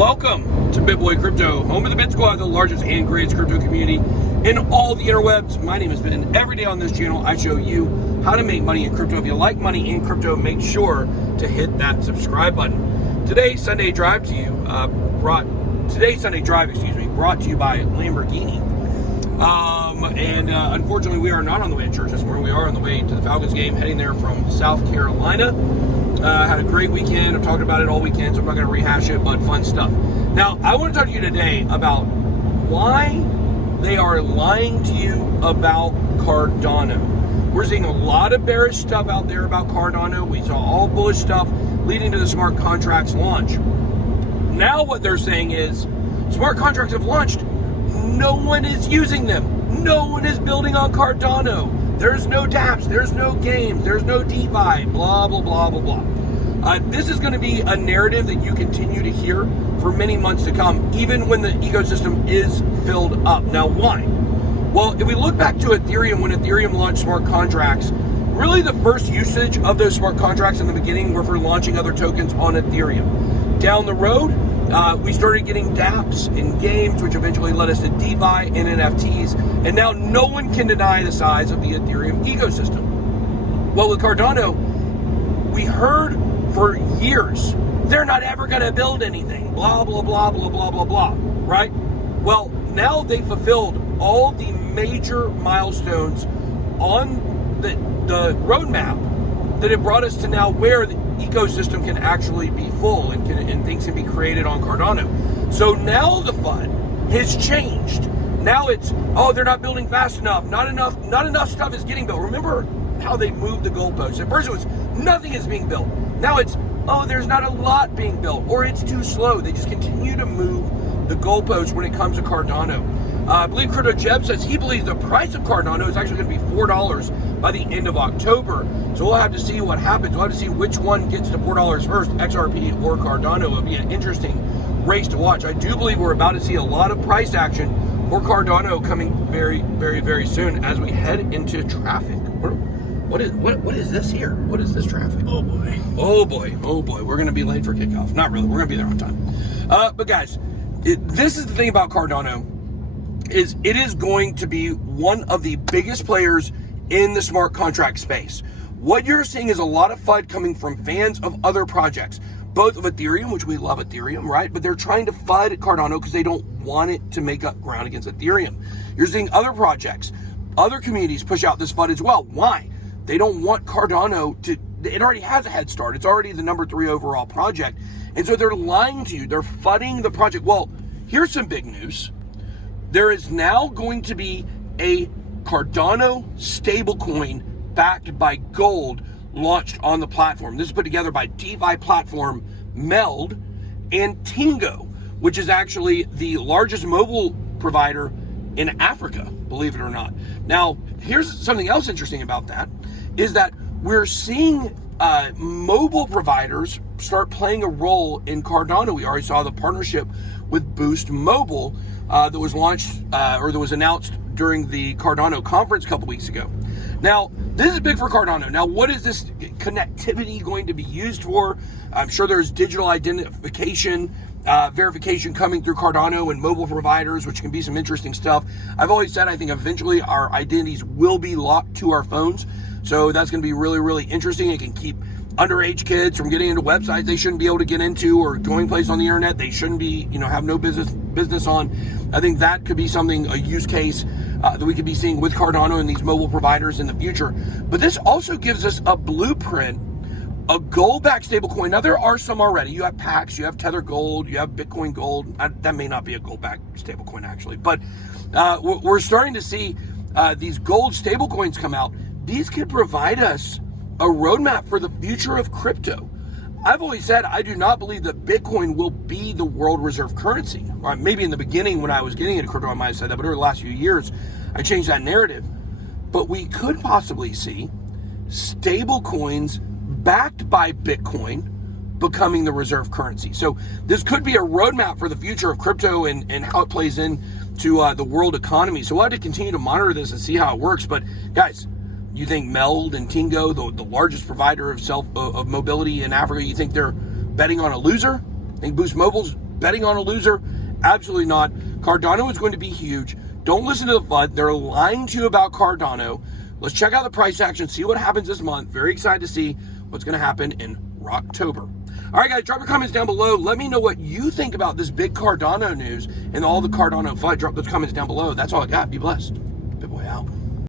Welcome to BitBoy Crypto, home of the BitSquad, the largest and greatest crypto community in all the interwebs. My name is Ben, and every day on this channel, I show you how to make money in crypto. If you like money in crypto, make sure to hit that subscribe button. Today's Sunday Drive, brought to you by Lamborghini. Unfortunately, we are not on the way to church this morning. We are on the way to the Falcons game, heading there from South Carolina. Had a great weekend. I've talked about it all weekend, so I'm not going to rehash it, but fun stuff. Now, I want to talk to you today about why they are lying to you about Cardano. We're seeing a lot of bearish stuff out there about Cardano. We saw all bullish stuff leading to the smart contracts launch. Now what they're saying is smart contracts have launched. No one is using them. No one is building on Cardano. There's no dApps, there's no games, there's no DeFi, blah, blah, blah, blah, blah. This is going to be a narrative that you continue to hear for many months to come, even when the ecosystem is filled up. Now, why? Well, if we look back to Ethereum, when Ethereum launched smart contracts, really the first usage of those smart contracts in the beginning were for launching other tokens on Ethereum. Down the road, we started getting dApps and games, which eventually led us to DeFi and NFTs, and now no one can deny the size of the Ethereum ecosystem. Well, with Cardano, we heard for years, they're not ever going to build anything, blah, blah, blah, blah, blah, blah, blah, right? Well, now they fulfilled all the major milestones on the roadmap that it brought us to now where the ecosystem can actually be full and things can be created on Cardano. So now the FUD has changed. Now it's, oh, they're not building fast enough. Not enough stuff is getting built. Remember how they moved the goalposts. At first it was nothing is being built. Now it's, oh, there's not a lot being built, or it's too slow. They just continue to move the goalposts when it comes to Cardano. I believe Crypto Jeb says he believes the price of Cardano is actually going to be $4 by the end of October. So we'll have to see what happens. We'll have to see which one gets to $4 first, XRP or Cardano. It'll be an interesting race to watch. I do believe we're about to see a lot of price action for Cardano coming very, very, very soon as we head into traffic. What is this here? What is this traffic? Oh boy. Oh boy. Oh boy. We're going to be late for kickoff. Not really. We're going to be there on time. But guys, this is the thing about Cardano. It is going to be one of the biggest players in the smart contract space. What you're seeing is a lot of FUD coming from fans of other projects, both of Ethereum, which we love Ethereum, right? But they're trying to FUD Cardano because they don't want it to make up ground against Ethereum. You're seeing other projects, other communities push out this FUD as well. Why? They don't want Cardano to, it already has a head start. It's already the number 3 overall project. And so they're lying to you. They're FUDding the project. Well, here's some big news. There is now going to be a Cardano stablecoin backed by gold launched on the platform. This is put together by DeFi platform Meld and Tingo, which is actually the largest mobile provider in Africa, believe it or not. Now, here's something else interesting about that, is that we're seeing mobile providers start playing a role in Cardano. We already saw the partnership with Boost Mobile that was launched or that was announced during the Cardano conference a couple weeks ago. Now, this is big for Cardano. Now, what is this connectivity going to be used for? I'm sure there's digital identification, verification coming through Cardano and mobile providers, which can be some interesting stuff. I've always said I think eventually our identities will be locked to our phones. So that's going to be really, really interesting. It can keep underage kids from getting into websites they shouldn't be able to get into, or going places on the internet they shouldn't be, have no business on. I think that could be something, a use case that we could be seeing with Cardano and these mobile providers in the future. But this also gives us a blueprint, a gold-backed stablecoin. Now, there are some already. You have Pax, you have Tether Gold, you have Bitcoin Gold. That may not be a gold-backed stablecoin, actually. But we're starting to see these gold stablecoins come out. These could provide us a roadmap for the future of crypto. I've always said I do not believe that Bitcoin will be the world reserve currency. Or maybe in the beginning when I was getting into crypto, I might have said that, but over the last few years, I changed that narrative. But we could possibly see stable coins backed by Bitcoin becoming the reserve currency. So this could be a roadmap for the future of crypto and how it plays into the world economy. So we'll have to continue to monitor this and see how it works. But guys, you think Meld and Tingo, the largest provider of mobility in Africa, you think they're betting on a loser? I think Boost Mobile's betting on a loser? Absolutely not. Cardano is going to be huge. Don't listen to the FUD. They're lying to you about Cardano. Let's check out the price action, see what happens this month. Very excited to see what's going to happen in October. All right, guys, drop your comments down below. Let me know what you think about this big Cardano news and all the Cardano FUD. Drop those comments down below. That's all I got. Be blessed. BitBoy out.